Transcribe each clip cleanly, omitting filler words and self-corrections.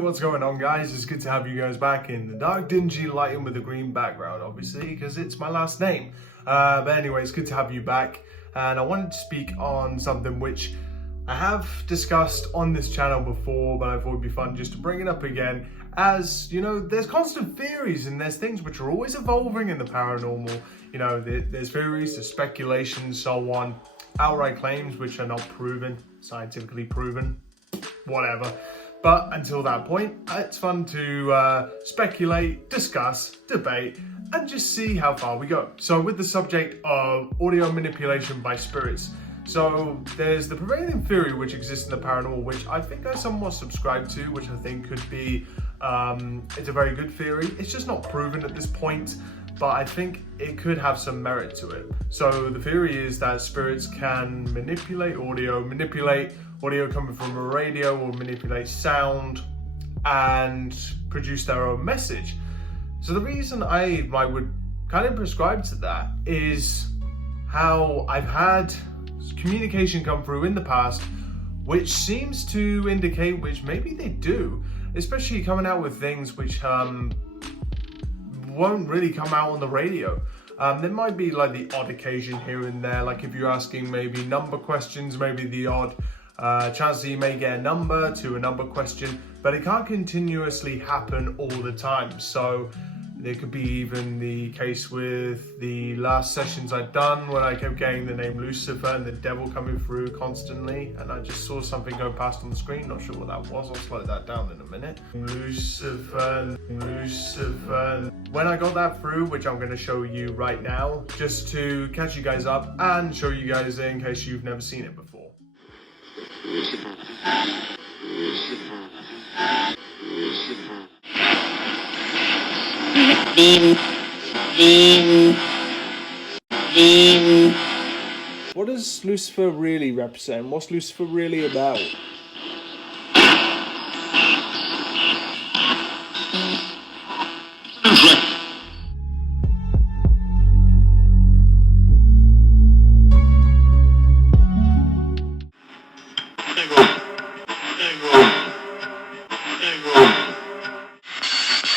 what's going on, guys? It's good to have you guys back in the dark, dingy lighting with a green background, obviously, because it's my last name. But anyway, it's good to have you back. And I wanted to speak on something which I have discussed on this channel before, but I thought it'd be fun just to bring it up again. As, you know, there's constant theories and there's things which are always evolving in the paranormal. You know, there's theories, there's speculation, so on. Outright claims which are not proven, scientifically proven, whatever. But until that point, it's fun to speculate, discuss, debate, and just see how far we go. So with the subject of audio manipulation by spirits, so there's the prevailing theory which exists in the paranormal, which I think I somewhat subscribe to, which I think could be, it's a very good theory. It's just not proven at this point, but I think it could have some merit to it. So the theory is that spirits can manipulate audio coming from a radio, or manipulate sound and produce their own message. So the reason I would kind of prescribe to that is how I've had communication come through in the past which seems to indicate which maybe they do, especially coming out with things which won't really come out on the radio. There might be like the odd occasion here and there, like if you're asking maybe number questions, maybe the odd chance that you may get a number to a number question, but it can't continuously happen all the time. So there could be even the case with the last sessions I'd done when I kept getting the name Lucifer and the devil coming through constantly, and I just saw something go past on the screen. Not sure what that was, I'll slow that down in a minute. Lucifer. When I got that through, which I'm going to show you right now, just to catch you guys up and show you guys in case you've never seen it before. What does Lucifer really represent? What's Lucifer really about?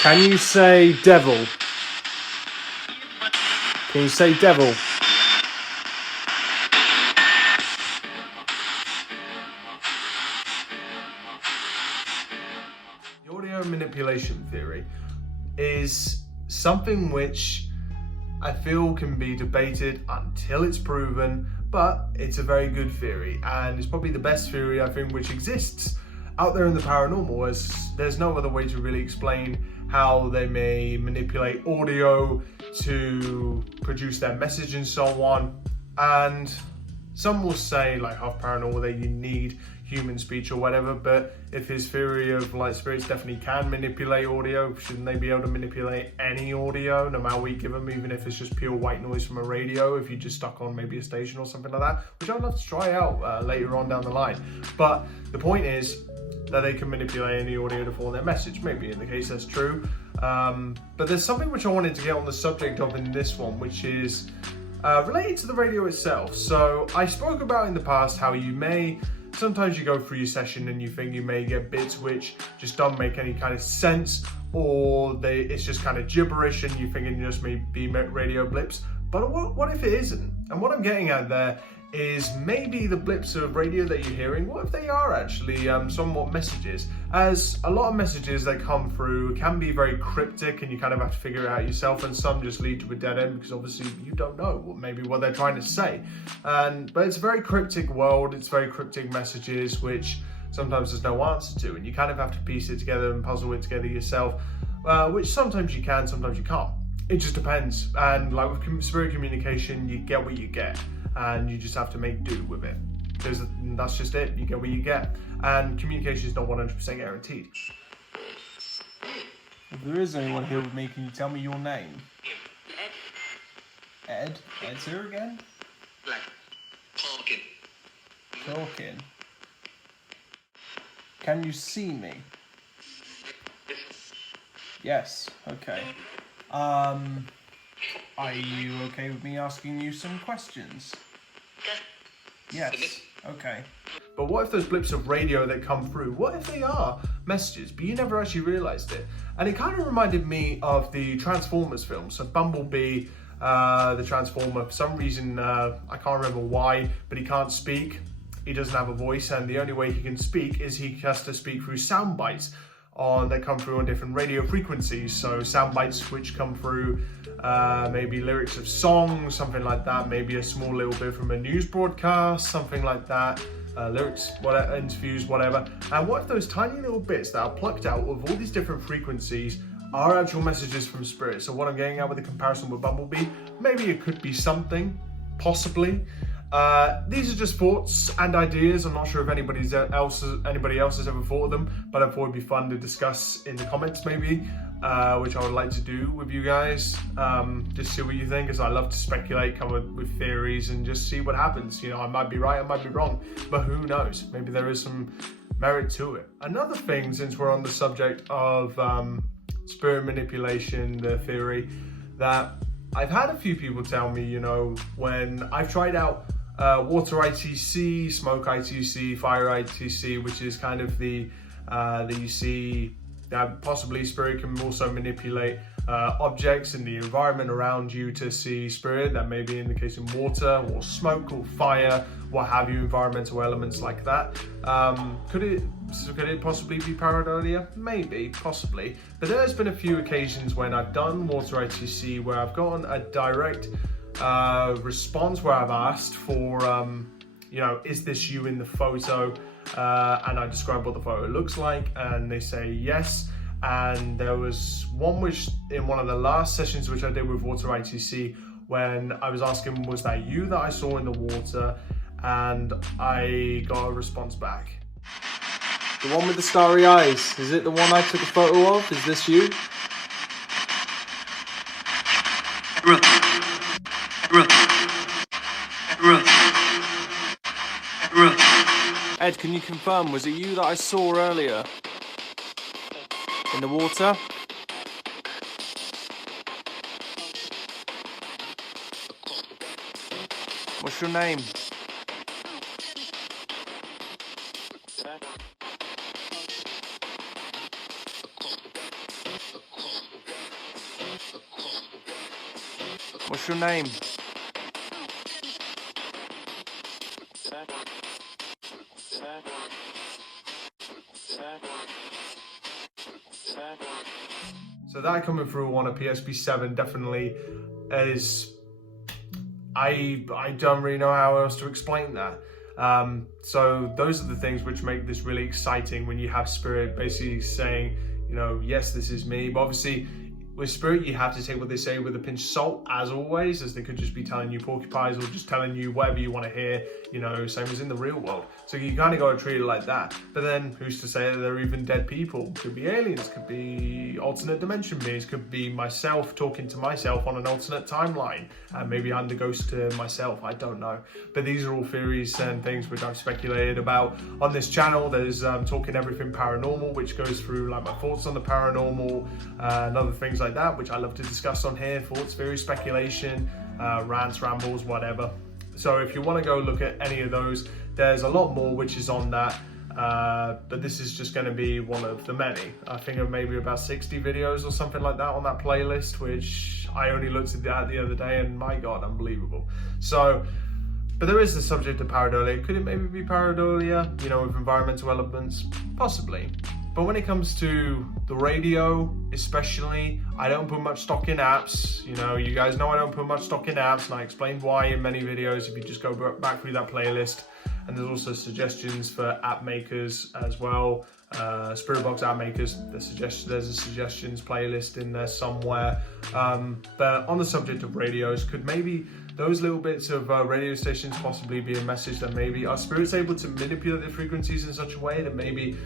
Can you say devil? Can you say devil? The audio manipulation theory is something which I feel can be debated until it's proven, but it's a very good theory, and it's probably the best theory I think which exists out there in the paranormal, as there's no other way to really explain how they may manipulate audio to produce their message and so on. And some will say, like half paranormal, that you need human speech or whatever, but if his theory of like spirits definitely can manipulate audio, shouldn't they be able to manipulate any audio, no matter what you give them, even if it's just pure white noise from a radio, if you just stuck on maybe a station or something like that, which I'd love to try out later on down the line. But the point is that they can manipulate any audio to form their message. Maybe in the case that's true. But there's something which I wanted to get on the subject of in this one, which is related to the radio itself. So I spoke about in the past how sometimes you go through your session and you think you may get bits which just don't make any kind of sense, or it's just kind of gibberish and you think it just may be radio blips. But what if it isn't? And what I'm getting at there is maybe the blips of radio that you're hearing, what if they are actually somewhat messages? As a lot of messages that come through can be very cryptic and you kind of have to figure it out yourself, and some just lead to a dead end because obviously you don't know what they're trying to say. But it's a very cryptic world, it's very cryptic messages which sometimes there's no answer to, and you kind of have to piece it together and puzzle it together yourself, which sometimes you can, sometimes you can't. It just depends. And like with spirit communication, you get what you get, and you just have to make do with it, because that's just it. You get what you get, and communication is not 100% guaranteed. If there is anyone here with me, can you tell me your name? Ed? Ed's here again? Talking. Can you see me? Yes, okay. Are you okay with me asking you some questions? Yes, okay. But what if those blips of radio that come through, what if they are messages, but you never actually realized it. And it kind of reminded me of the Transformers film. So Bumblebee, the Transformer, for some reason, I can't remember why, but he can't speak. He doesn't have a voice, and the only way he can speak is he has to speak through sound bites that come through on different radio frequencies. So sound bites which come through maybe lyrics of songs, something like that, maybe a small little bit from a news broadcast, something like that, lyrics, whatever, interviews, whatever. And what if those tiny little bits that are plucked out of all these different frequencies are actual messages from spirit? So what I'm getting at with the comparison with Bumblebee, maybe it could be something, possibly. These are just thoughts and ideas. I'm not sure if anybody else has ever thought of them, but I thought it'd be fun to discuss in the comments maybe, which I would like to do with you guys. Just see what you think, as I love to speculate, come up with theories and just see what happens. You know, I might be right, I might be wrong, but who knows? Maybe there is some merit to it. Another thing, since we're on the subject of spirit manipulation, the theory, that I've had a few people tell me, you know, when I've tried out water ITC, smoke ITC, fire ITC, which is kind of the that you see that possibly spirit can also manipulate objects in the environment around you to see spirit. That may be in the case of water or smoke or fire, what have you, environmental elements like that. Could it possibly be pareidolia? Maybe, possibly. But there's been a few occasions when I've done water ITC where I've gotten a direct response where I've asked for, you know, is this you in the photo? And I describe what the photo looks like, and they say yes. And there was one which, in one of the last sessions which I did with water ITC, when I was asking, was that you that I saw in the water? And I got a response back. The one with the starry eyes, is it the one I took a photo of? Is this you? Ed, can you confirm, was it you that I saw earlier in the water? What's your name? What's your name? So that coming through on a PSP7 definitely is, I don't really know how else to explain that. So those are the things which make this really exciting, when you have spirit basically saying, you know, yes, this is me. But obviously with spirit, you have to take what they say with a pinch of salt, as always, as they could just be telling you porcupines or just telling you whatever you want to hear, you know, same as in the real world. So you kind of got to treat it like that. But then who's to say that they're even dead people? Could be aliens, could be alternate dimension beings, could be myself talking to myself on an alternate timeline. And maybe I'm the ghost to myself, I don't know. But these are all theories and things which I've speculated about on this channel. There's talking everything paranormal, which goes through like my thoughts on the paranormal and other things like that, which I love to discuss on here. Thoughts, theories, speculation, rants, rambles, whatever. So if you want to go look at any of those, there's a lot more which is on that, but this is just going to be one of the many. I think of maybe about 60 videos or something like that on that playlist, which I only looked at that the other day, and my god, unbelievable. So, but there is the subject of pareidolia. Could it maybe be pareidolia, you know, with environmental elements? Possibly. But when it comes to the radio, especially, I don't put much stock in apps. You know, you guys know I don't put much stock in apps, and I explained why in many videos if you just go back through that playlist. And there's also suggestions for app makers as well. Spirit Box app makers, there's a suggestions playlist in there somewhere. But on the subject of radios, could maybe those little bits of radio stations possibly be a message that maybe are spirits able to manipulate the frequencies in such a way that maybe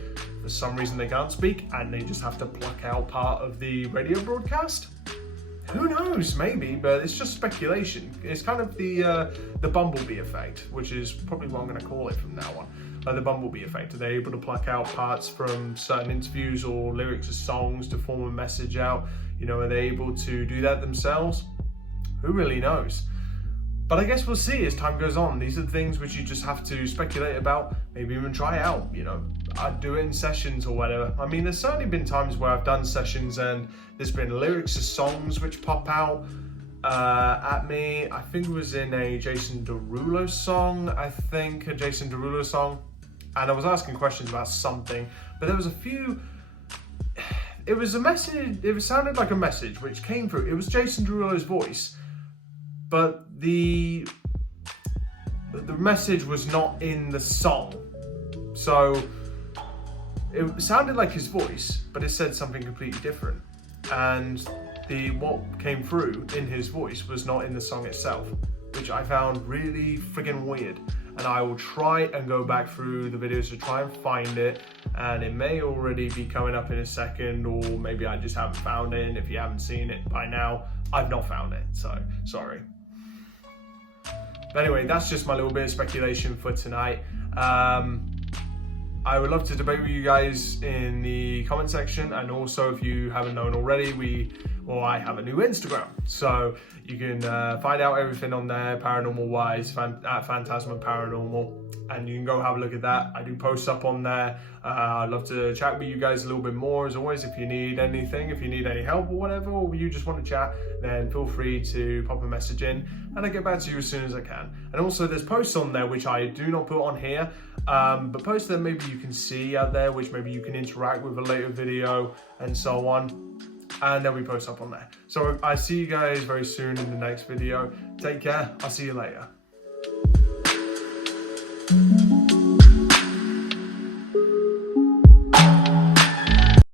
for some reason they can't speak and they just have to pluck out part of the radio broadcast? Who knows, maybe, but it's just speculation. It's kind of the Bumblebee effect, which is probably what I'm going to call it from now on. The Bumblebee effect. Are they able to pluck out parts from certain interviews or lyrics of songs to form a message out? You know, are they able to do that themselves? Who really knows? But I guess we'll see as time goes on. These are things which you just have to speculate about, maybe even try out, you know. I'd do it in sessions or whatever. I mean, there's certainly been times where I've done sessions and there's been lyrics to songs which pop out at me. I think it was in a Jason Derulo song, and I was asking questions about something, but there was a few, it was a message, it sounded like a message which came through. It was Jason Derulo's voice, but the message was not in the song. So it sounded like his voice, but it said something completely different. And what came through in his voice was not in the song itself, which I found really friggin' weird. And I will try and go back through the videos to try and find it, and it may already be coming up in a second, or maybe I just haven't found it, and if you haven't seen it by now, I've not found it, so sorry. But anyway, that's just my little bit of speculation for tonight. I would love to debate with you guys in the comment section, and also if you haven't known already, I have a new Instagram, so you can find out everything on there paranormal wise at Phantasma Paranormal, and you can go have a look at that. I do post up on there. I'd love to chat with you guys a little bit more. As always, if you need anything, if you need any help or whatever, or you just want to chat, then feel free to pop a message in and I'll get back to you as soon as I can. And also there's posts on there which I do not put on here, but posts that maybe you can see out there, which maybe you can interact with a later video and so on. And then we post up on there. So I see you guys very soon in the next video. Take care. I'll see you later.